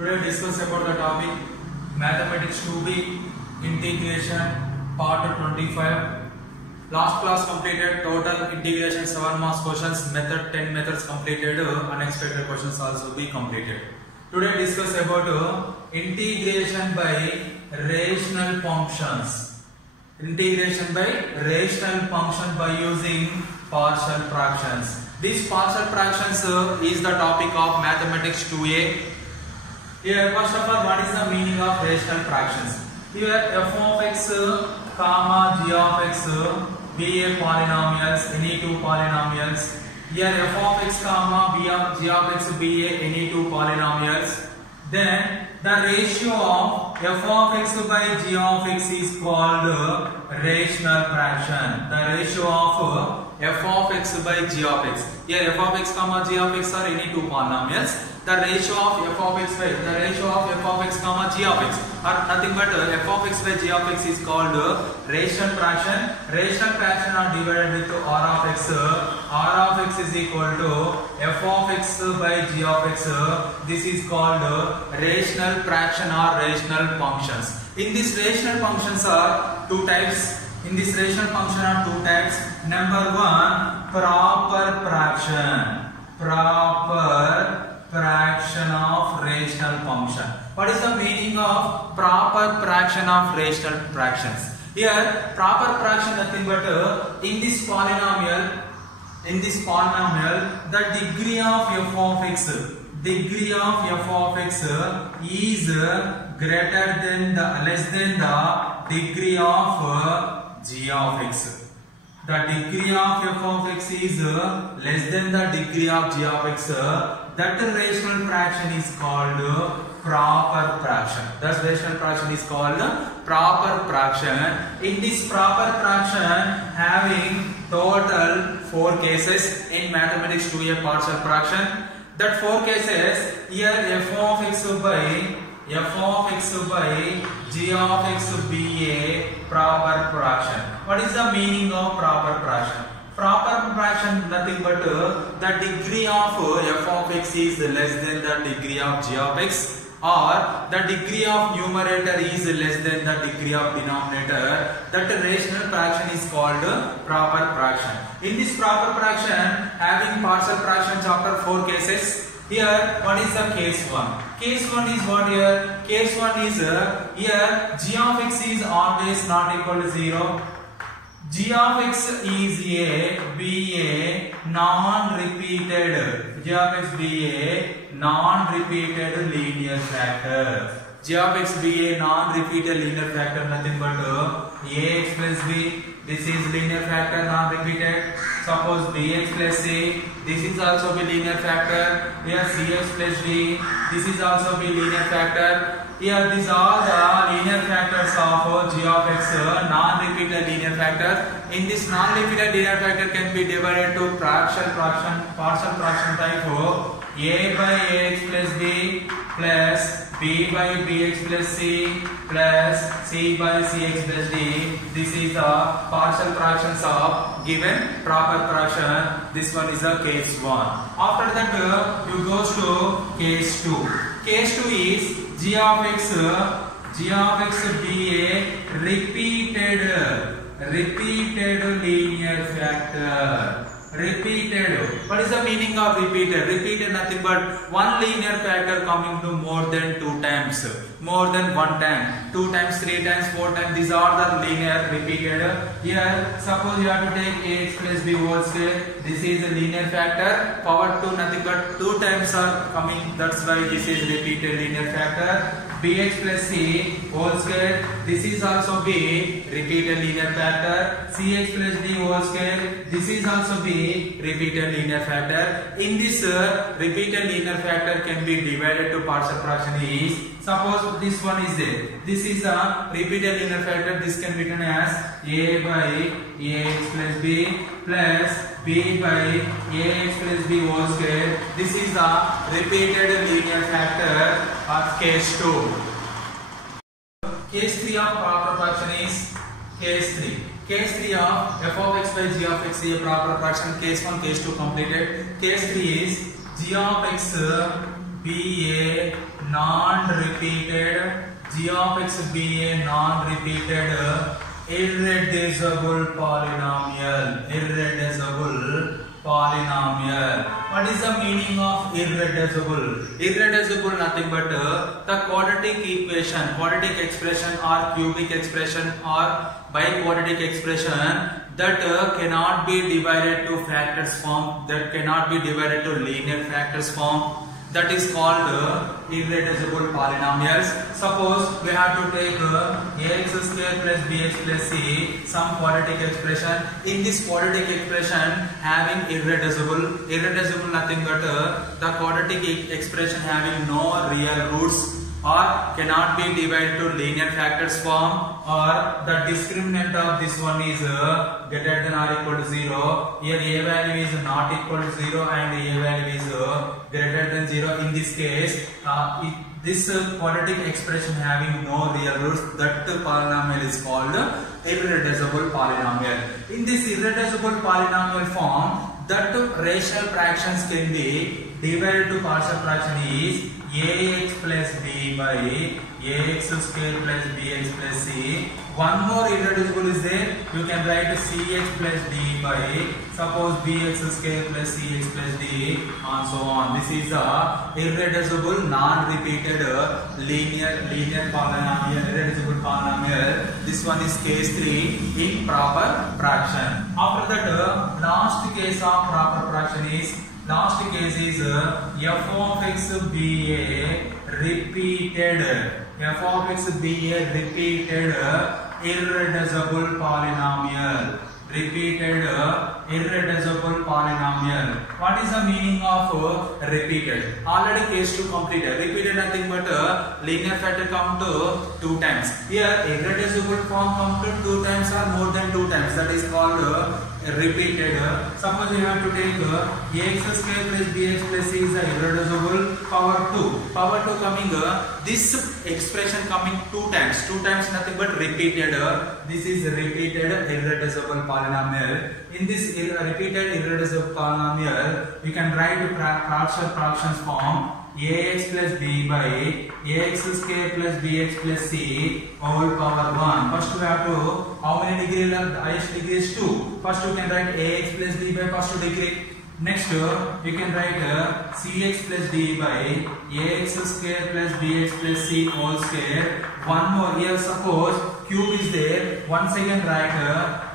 Today discuss about the topic Mathematics 2B Integration Part 25. Last class completed, total integration 7 marks questions, method 10 methods completed, unexpected questions also be completed. Today discuss about integration by rational functions. Integration by rational function by using partial fractions. These partial fractions is the topic of Mathematics 2A. Here first of all, what is the meaning of rational fractions? Here f of x comma g of x be a polynomials, any two polynomials. Here f of x comma g of x be a any two polynomials. Then the ratio of f of x by g of x is called rational fraction. The ratio of f of x by g of x. Here f of x comma g of x are any two polynomials. The ratio of f of x comma g of x are nothing but f of x by g of x is called rational fraction. Rational fraction are divided with r of x. R of x is equal to f of x by g of x. This is called rational fraction or rational functions. In this rational functions are two types. Number one, proper fraction. Proper fraction of rational function. What is the meaning of proper fraction of rational fractions? Here proper fraction nothing but in this polynomial the degree of f of x is greater than less than the degree of g of x. The degree of f of x is less than the degree of g of x. That rational fraction is called proper fraction. That rational fraction is called proper fraction. In this proper fraction, having total 4 cases in Mathematics 2A partial fraction. That 4 cases, here f of x by g of x be a proper fraction. What is the meaning of proper fraction? Proper fraction nothing but the degree of f of x is less than the degree of g of x, or the degree of numerator is less than the degree of denominator. That rational fraction is called proper fraction. In this proper fraction, having partial fractions after 4 cases. Here, what is the case 1? Case 1 is what here? Case 1 is here g of x is always not equal to 0. G of x is be a non-repeated. G of x be a non-repeated linear factor. G of x be a non-repeated linear factor, nothing but ax plus b. This is linear factor non-repeated. Suppose bx plus c. This is also be linear factor. Here cx plus d. This is also be linear factor. Here these are the linear factors of g of x, non-repeated linear factor. In this non-repeated linear factor can be divided to partial fraction type of a by ax plus b plus b by bx plus c plus c by cx plus d. This is the partial fractions of given proper fraction. This one is the case 1. After that you goes to case 2. Case 2 is g of x be a repeated linear factor. Repeated. What is the meaning of repeated? Repeated nothing but one linear factor coming to more than 2 times. More than 1 time. 2 times, 3 times, 4 times. These are the linear repeated. Here, suppose you have to take ax plus b whole square. This is a linear factor. Power 2 nothing but 2 times are coming. That's why this is repeated linear factor. Bx plus c whole square. This is also be repeated linear factor. Cx plus d whole square. This is also be repeated linear factor. In this repeated linear factor can be divided to partial fraction is, suppose this one is there. This is a repeated linear factor. This can be written as a by ax plus b plus b by ax plus b whole square. This is the repeated linear factor of case 2. Case 3 of proper fraction is case 3. Case 3 of f of x by g of x is a proper fraction. Case 1, case 2 completed. Case 3 is g of x be a non-repeated, g of x be a non-repeated irreducible polynomial. Irreducible polynomial. What is the meaning of irreducible? Irreducible nothing but the quadratic equation, quadratic expression or cubic expression or biquadratic expression that cannot be divided to factors form, that cannot be divided to linear factors form. That is called irreducible polynomials. Suppose we have to take ax square plus bx plus c, some quadratic expression. In this quadratic expression having irreducible nothing but the quadratic expression having no real roots or cannot be divided to linear factors form, or the discriminant of this one is greater than or equal to 0. Here a value is not equal to 0 and a value is greater than 0. In this case, this quadratic expression having no real roots, that polynomial is called irreducible polynomial. In this irreducible polynomial form, that rational fractions can be divided to partial fraction is ax plus b by ax square plus bx plus c. One more irreducible is there. You can write cx plus d by suppose bx square plus cx plus d and so on. This is the irreducible non-repeated linear polynomial, irreducible polynomial. This one is case 3, improper fraction. After that, last case of proper fraction is f of x be a repeated irreducible polynomial. What is the meaning of repeated? Already case 2 completed. Repeated nothing but linear factor come to 2 times. Here irreducible form come to 2 times or more than 2 times. That is called repeated. Suppose you have to take ax square plus bx plus c is the irreducible power 2. Power 2 coming this expression coming 2 times nothing but repeated. This is repeated irreducible polynomial. In this repeated irreducible polynomial, you can write partial fractions form ax plus b by ax square plus bx plus c whole power 1. First we have to, how many degree left? The highest degree is 2. First you can write ax plus b by first degree. Next you can write cx plus d by ax square plus bx plus c whole square. One more here, suppose cube is there. Once again write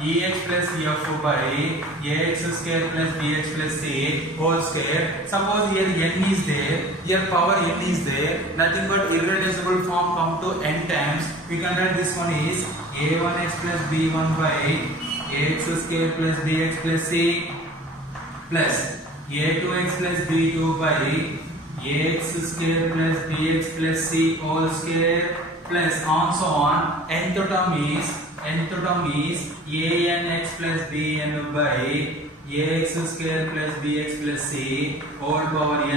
ex plus f by ax square plus bx plus c whole square. Suppose here n is there, here power n is there, nothing but irreducible form come to n times. We can write this one is a1x plus b1 by ax square plus bx plus c plus a2x plus b2 by ax square plus bx plus c whole square plus on so on. Nth term is anx plus bn by ax square plus bx plus c whole power n.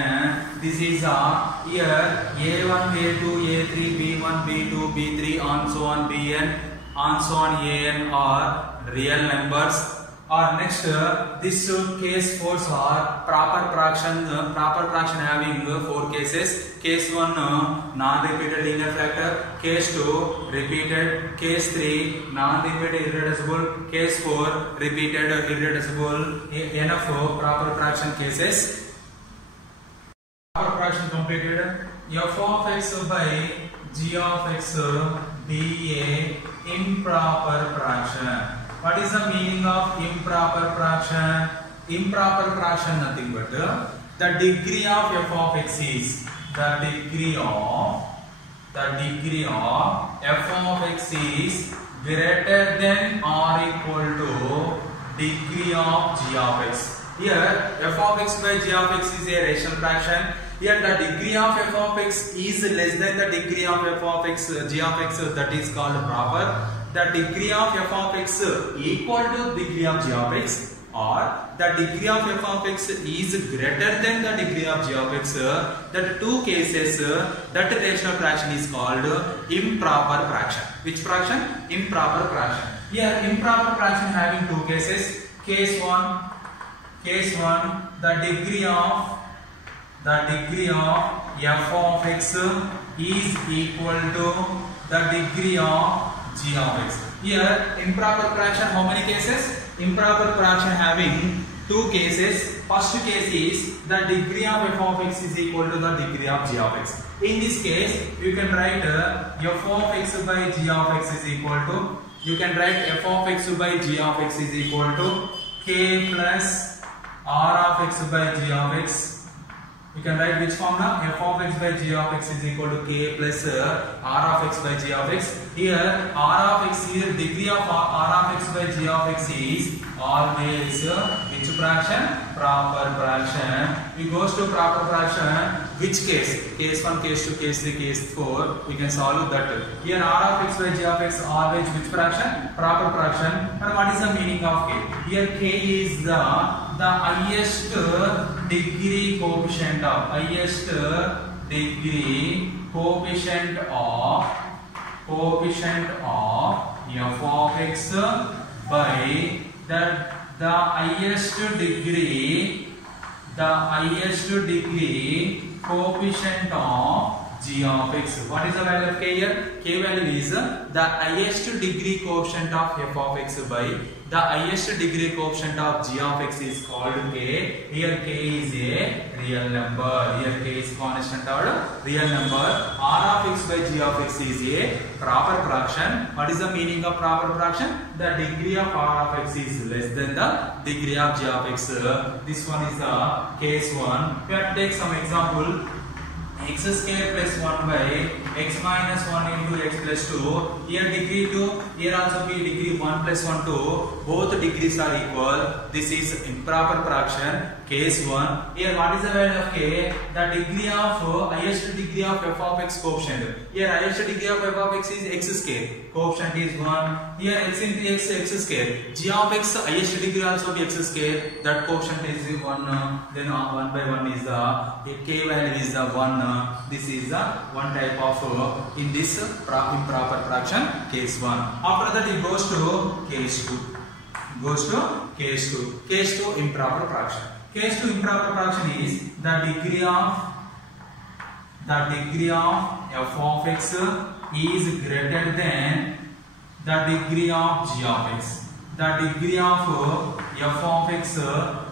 This is here a1, a2, a3, b1, b2, b3 on so on bn on so on an are real numbers. Or next, this case 4 are proper fraction having 4 cases. Case 1 non-repeated linear factor, case 2 repeated, case 3 non-repeated irreducible, case 4 repeated irreducible. Enough proper fraction cases. Proper fraction completed. F of x by g of x be a improper fraction. What is the meaning of improper fraction? Improper fraction nothing but the degree of f of x is the degree of f of x is greater than or equal to degree of g of x. Here f of x by g of x is a rational fraction. Here the degree of f of x is less than the degree of f of x g of x, that is called proper. The degree of f of x equal to degree of g of x, or the degree of f of x is greater than the degree of g of x. That two cases, that rational fraction is called improper fraction. Which fraction? Improper fraction. Here improper fraction having two cases. Case 1, the degree of f of x is equal to the degree of g of x. Here improper fraction, how many cases? Improper fraction having two cases. First case is the degree of f of x is equal to the degree of g of x. In this case, you can write f of x by g of x is equal to, you can write f of x by g of x is equal to k plus r of x by g of x. You can write which formula? F of x by g of x is equal to k plus r of x by g of x. Here r of x, here degree of r of x by g of x is always which fraction? Proper fraction. We goes to proper fraction. Which case? Case 1, case 2, case 3, case 4. We can solve that. Here r of x by g of x always which fraction? Proper fraction. And what is the meaning of k? Here k is the highest degree coefficient of f of x by the highest degree coefficient of g of x. What is the value of k here? K value is the highest degree coefficient of f of x by the highest degree coefficient of g of x is called k. Here k is a real number. Here k is constant or real number. R of x by g of x is a proper fraction. What is the meaning of proper fraction? The degree of r of x is less than the degree of g of x. This one is the case 1. We have to take some example. X square plus 1 by x minus 1 into x plus 2. Here degree 2, here also be degree 1 plus 1 2. Both degrees are equal. This is improper fraction. Case 1. Here what is the value of k? The degree of highest degree of f of x coefficient. Here highest degree of f of x is x square. Coefficient is 1. Here x into x, x square. G of x highest degree also be x square. That coefficient is 1. Then 1 by 1 is the k value is the 1. This is the one type of in this improper fraction, case 1. After that it goes to case 2. Case 2 improper fraction. Case 2 improper fraction is the degree of f of x is greater than the degree of g of x. The degree of f of x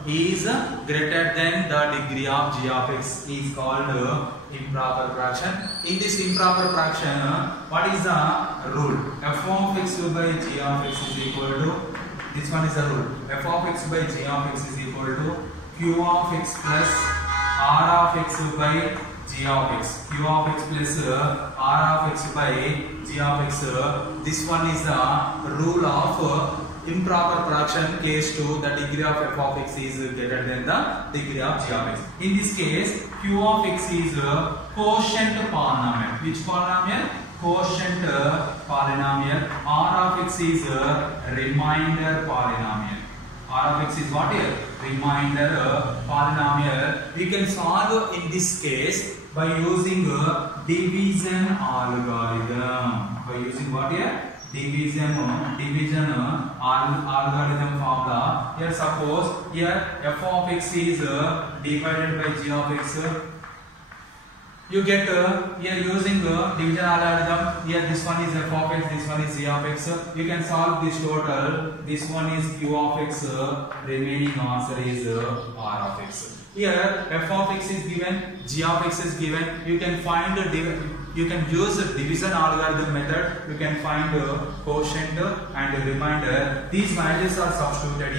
is greater than the degree of g of x is called improper fraction. In this improper fraction, what is the rule? F of x by g of x is equal to, this one is the rule. F of x by g of x is equal to q of x plus r of x by g of x. Q of x plus r of x by g of x. This one is the rule of improper fraction, case 2. The degree of f of x is greater than the degree of g of x. In this case, q of x is quotient polynomial. Which polynomial? Quotient polynomial. R of x is remainder polynomial. R of x is what here? Remainder polynomial. We can solve in this case by using division algorithm. By using what here? Division algorithm formula. Here suppose here f of x is divided by g of x. You get here using division algorithm. Here this one is f of x, this one is g of x. You can solve this total. This one is q of x. Remaining answer is r of x. Here f of x is given, g of x is given. You can find you can use the division algorithm method. You can find quotient and remainder. These values are substituted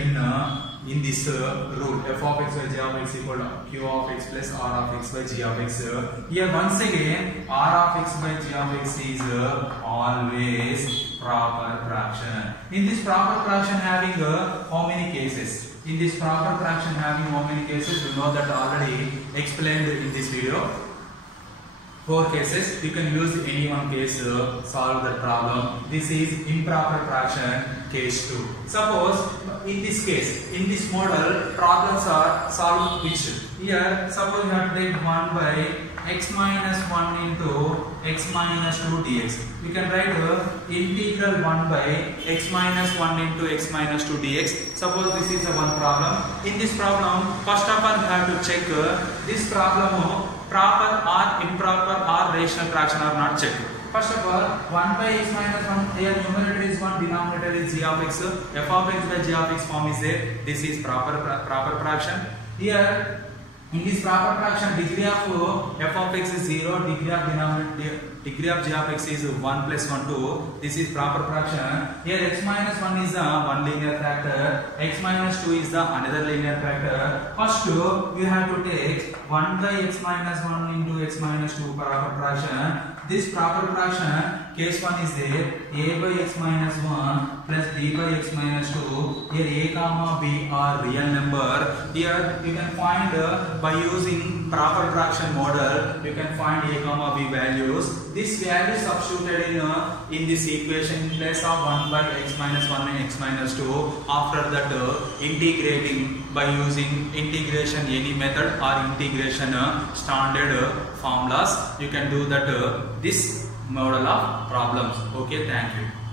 in this rule. F of x by g of x equal to q of x plus r of x by g of x. Here once again r of x by g of x is always proper fraction. In this proper fraction having how many cases? In this proper fraction having how many cases? You know that already explained in this video. 4 cases. You can use any one case to solve that problem. This is improper fraction, case 2. Suppose in this case, in this model, problems are solved which? Here, suppose you have to take 1 by x minus 1 into x minus 2 dx. We can write integral 1 by x minus 1 into x minus 2 dx. Suppose this is a one problem. In this problem, first of all, you have to check this problem. proper or improper or rational fraction or not check. First of all, 1 by x minus 1, here numerator is 1, denominator is g of x. F of x by g of x form is there. This is proper fraction. Here, in this proper fraction, degree of f of x is 0, degree of g of x is 1 plus 1, 2. This is proper fraction. Here x minus 1 is the one linear factor, x minus 2 is the another linear factor. First, you have to take 1 by x minus 1 into x minus 2 proper fraction. This proper fraction, case 1 is there, a by x minus 1 plus b by x minus 2. Here a comma b are real number. Here you can find by using proper fraction model, you can find a comma b values. This value is substituted in this equation in place of 1 by x minus 1 and x minus 2. After that, integrating by using integration any method or integration standard formulas, you can do that this model of problems. Okay, thank you.